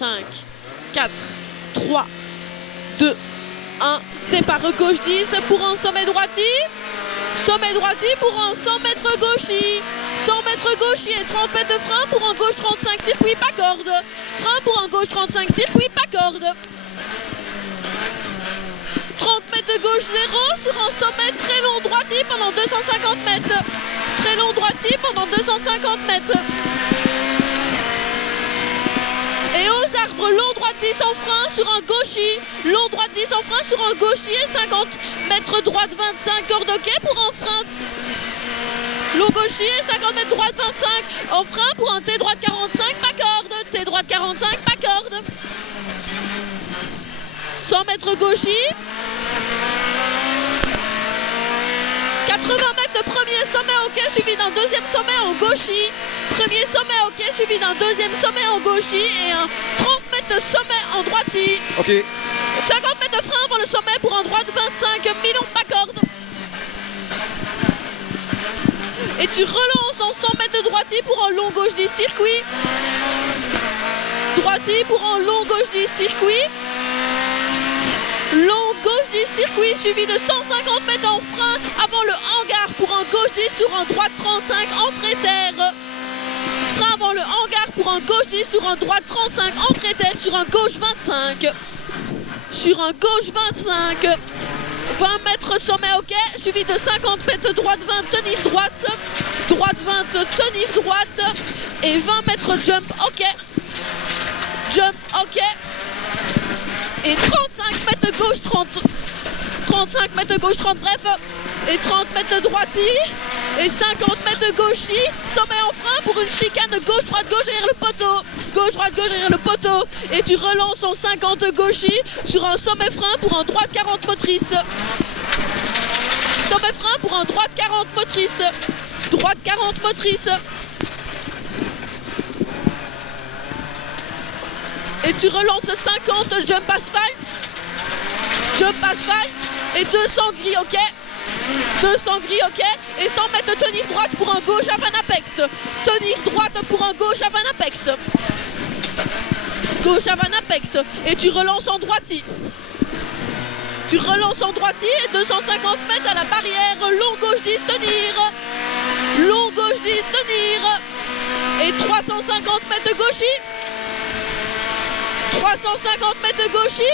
5, 4, 3, 2, 1. Départ gauche 10 pour un sommet droiti. Sommet droiti pour un 100 mètres gauchi. 100 mètres gauchi et 30 mètres de frein pour un gauche 35 circuit pas corde. Frein pour un gauche 35 circuit pas corde. 30 mètres gauche 0 sur un sommet très long droiti pendant 250 mètres. Très long droiti pendant 250 mètres. Et aux arbres, long droite 10 en frein sur un gauchi. Long droite 10 en frein sur un gauchi et 50 mètres droite 25 corde ok pour un frein. Long gauchi et 50 mètres droite 25 en frein pour un T droite 45 pas corde. T droite 45 pas corde. 100 mètres gauchi. 80 mètres premier sommet ok suivi d'un deuxième sommet en gauchi. Premier sommet ok suivi d'un deuxième sommet en gauchi et un 30 mètres sommet en droiti. Ok. 50 mètres de frein avant le sommet pour un droite 25 milon pas corde. Et tu relances en 100 mètres droiti pour un long gauche 10 circuit. Droiti pour un long gauche 10 circuit. Long gauche 10 circuit suivi de 150 mètres en frein avant le hangar pour un gauche 10 sur un droite 35 entrée terre. Frein avant le hangar pour un gauche 10 sur un droite 35 entrée terre sur un gauche 25. Sur un gauche 25. 20 mètres sommet ok suivi de 50 mètres droite 20 tenir droite. Droite 20 tenir droite. Et 20 mètres jump ok. Jump ok. Et 35 mètres gauche 30. 35 mètres gauche 30 bref. Et 30 mètres droiti. Et 50 mètres gauchi. Sommet en frein pour une chicane gauche droite gauche derrière le poteau. Gauche droite gauche derrière le poteau. Et tu relances en 50 gauchi sur un sommet frein pour un droite 40 motrice. Sommet frein pour un droite 40 motrice. Droite 40 motrice. Et tu relances 50 jump asphalte. Jump asphalte. Et 200 gris ok. 200 gris ok. Et 100 mètres tenir droite pour un gauche avant apex. Tenir droite pour un gauche avant apex. Gauche avant apex. Et tu relances en droiti. Tu relances en droiti et 250 mètres à la barrière. Long gauche 10 tenir. Long gauche 10 tenir. Et 350 mètres gauchi. 350 mètres gauchi.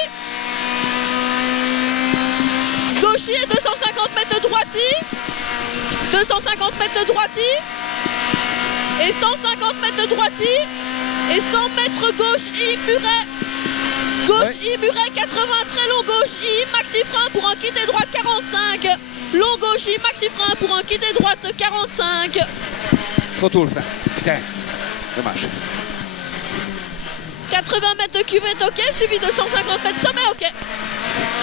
Gauchi et 250 mètres droiti. 250 mètres droiti. Et 150 mètres droiti. Et 100 mètres gauche I muret. Gauche I muret 80 très long gauche I maxi frein pour un quitté droite 45. Long gauche I maxi frein pour un quitté droite 45. Trop tôt le frein. Putain. Dommage. 80 mètres cuvette ok suivi de 150 mètres sommet ok.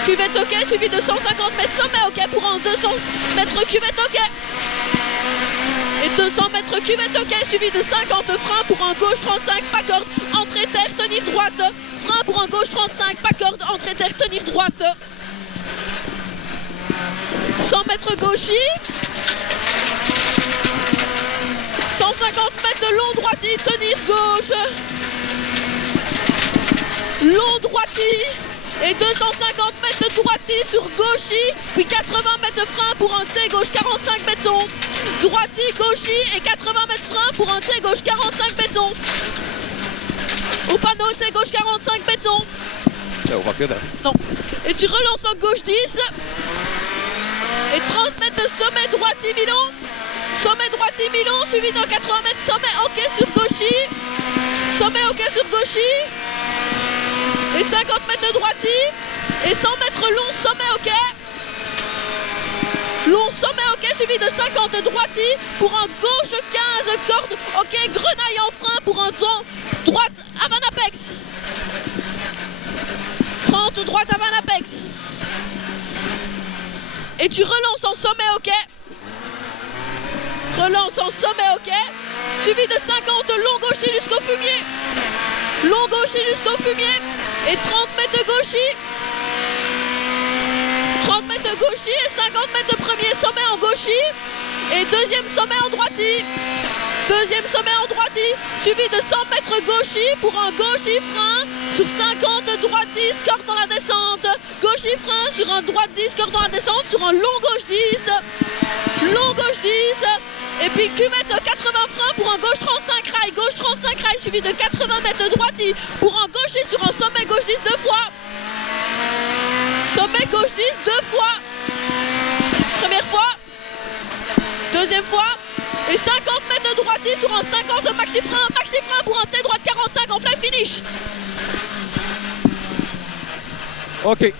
Cuvette ok suivi de 150 mètres sommet ok pour un 200 mètres cuvette ok. Et 200 mètres cuvette ok suivi de 50 freins pour un gauche 35 pas corde. Entrée terre tenir droite. Frein pour un gauche 35 pas corde. Entrée terre tenir droite. 100 mètres gauchi. 150 mètres long droiti tenir gauche. Long droiti et 250 mètres droiti sur gauchi, puis 80 mètres frein pour un T gauche 45 béton. Droiti, gauchi et 80 mètres frein pour un T gauche 45 béton. Au panneau T gauche 45 béton. Non. Et tu relances en gauche 10. Et 30 mètres de sommet droiti Milon. Sommet droiti Milon suivi d'un 80 mètres sommet ok sur gauchi. Sommet ok sur gauchi. Et 50 mètres droiti. Et 100 mètres long sommet ok. Long sommet ok suivi de 50 droiti pour un gauche 15 corde ok. Grenaille en frein pour un droite avant apex. 30 droite avant apex. Et tu relances en sommet ok. Relance en sommet ok. Suivi de 50 long gauchi jusqu'au fumier. Long gauchi jusqu'au fumier. Et 30 mètres gauchi. 30 mètres gauchi et 50 mètres de premier sommet en gauchi. Et deuxième sommet en droiti. Deuxième sommet en droiti. Suivi de 100 mètres gauchi pour un gauchi frein Sur 50, droite 10, corde dans la descente. Gauche 10 frein sur un droite 10, corde dans la descente. Sur un long gauche 10. Long gauche 10. Et puis cuvette 80 freins pour un gauche 35 rail. Gauche 35 rail suivi de 80 mètres droite 10. Pour un gauche 10 sur un sommet gauche 10 deux fois. Sommet gauche 10 deux fois. Première fois. Deuxième fois. Et 50 mètres de droite 10 sur un 50 maxi frein pour un T droite 45 en fly finish. OK.